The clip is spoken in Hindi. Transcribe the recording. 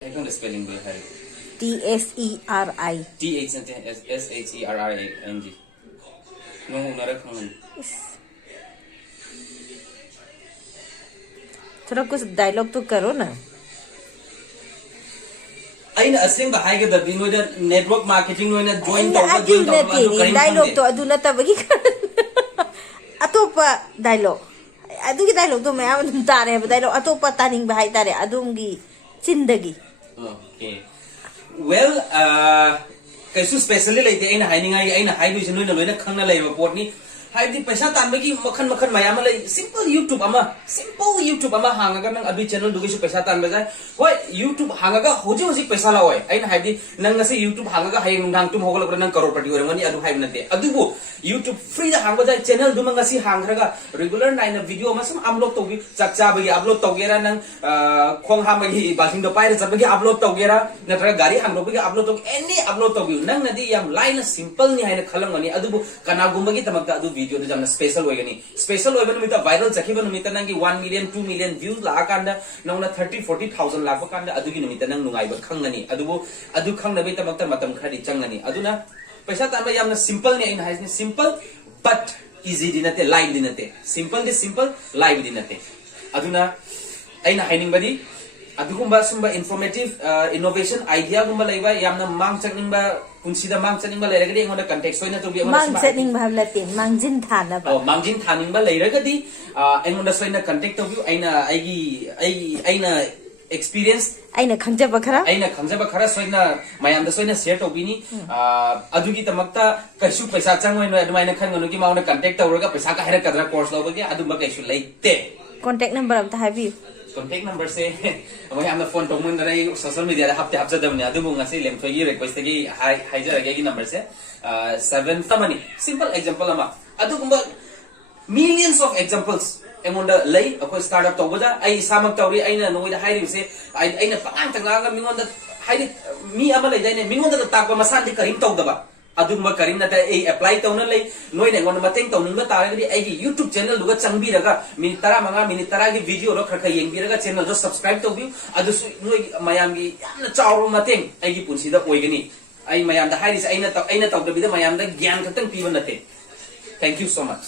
the spelling be hai. TSERI. TH SHERRING. No, not a common. थोड़ा कुछ डायलॉग तो करो ना. अइना असेंग बहाइगे द बिनोदा नेटवर्क मार्केटिंग नोइना join तौबा डायलॉग तो अदु नतबगी अतोपा डायलॉग अदुगी डायलॉग तो मैं आम तारे डायलॉग अतोपा तानिंग बहाइ तारे अदुमगी चिंदगी. Okay. Well, कैसु स्पेशली लेते अइना हाइनिंगाई अइना हाइदुइसे नोइना लोइना खंगना लेबा पोटनी हाइदि पैसा तानबगी मखन मखन मयाम ले सिंपल YouTube अमा हांगागा नंग अबि चैनल दुगैसु पैसा तानबा जाय होय YouTube हांगागा होजि होजि पैसा लावय अइना हाइदि नंग ngasi YouTube हांगागा हायंग नुंगांग तुम होगलब्रा नंग करोड़पति ओरमनि अदु हाइब नते अदुबु YouTube फ्री दा हांगबा जाय चैनल दुमा ngasi हांगरागा रेगुलर नाइना वीडियो मा सम अपलोड तौबि चाकचा बगी अपलोड तौगेरा नंग खोंग हामगी बासिंग दो पाइर चबगी अपलोड तौगेरा नत्रा गाड़ी हांगबगी अपलोड तौ एनी अपलोड तौबि नंग नदि याम लाइन सिंपल नि हाइना खलंगनि अदुबु कनागुमगी तमकता अदु वीडियो जमना स्पेशल होगनी स्पेशल होबन नुमिता वायरल चखिबन नुमिता नंगी 1 मिलियन 2 मिलियन व्यूज ला कांदा नौना 30-40,000 लाख कांदा अदुगी नुमिता नंग नुंगाइब खंगनी अदुबु अदु खंगनबे तमकता मतम खरि चंगनी अदुना पैसा तानबा यामना सिंपल नि इन हाइसनि सिंपल बट इजी दिनते लाइव दिनते सिंपल लाइव दिनते अदुना अइना हाइनिंग बदी अदुगुम्बा सुम्बा इन्फॉर्मेटिव इनोवेशन आइडिया गुम्बा लेबा यामना मांग चंगनिंबा पुंसीदा मांग चंगनिंबा लेरगदी एंगोना कॉन्टेक्स्ट होइना तो बि मांग चंगनिंबा हाबलते मांगजिन थानबा मांगजिन थानिंबा लेरगदी एंगोना सोइना कॉन्टेक्ट तौबि अइना एक्सपीरियंस अइना खंजबा खरा सोइना मयामदा सोइना शेयर तौबिनी अदुगी तमक्ता कैसु पैसा चंगोइनो अदुमाइना खनगनु कि माउना कॉन्टेक्ट तौरगा पैसा का हेरा कदरा कोर्स लौबगे अदुमा कैसु लेते कॉन्टेक्ट नंबर अमता हाबी contact number से मैं हम फोन तो मुन रही सोशल मीडिया हफ्ते हफ्ते दबने अदुबु ngasi लेमथोगी रिक्वेस्ट की हाइजरगे की नंबर से 7 तमनी सिंपल एग्जांपल अमा अदुगुम्बा मिलियंस ऑफ एग्जांपल्स एंगोंडा लई अखो स्टार्टअप तौबदा आई सामक तौरी आइना नोइदा हाइरिसे आइना पकांग तंगागा मिंगोंदा हाइरि मी अमा लेदाइने मिंगोंदा ताकबा मसानदि करिम तौदबा अदुगुम्बा करिम नता ए अप्लाई तौना लई नोइने एंगोंडा मतेंग तौनिंगबा तारगदि आइगी YouTube चैनल दुगा चंगबिरगा मिनिट 15 मिनिट 30 की वीडियो रो खरखा येंगबिरगा चैनल जो सब्सक्राइब तौबिउ अदुसु नोइ मयामगी यामना चावरो मतेंग आइगी पुंसीदा ओइगनी आई मयामदा हाइरिस अइना तौदबिदा मयामदा ज्ञान खतंग पीबा नते थैंक यू सो मच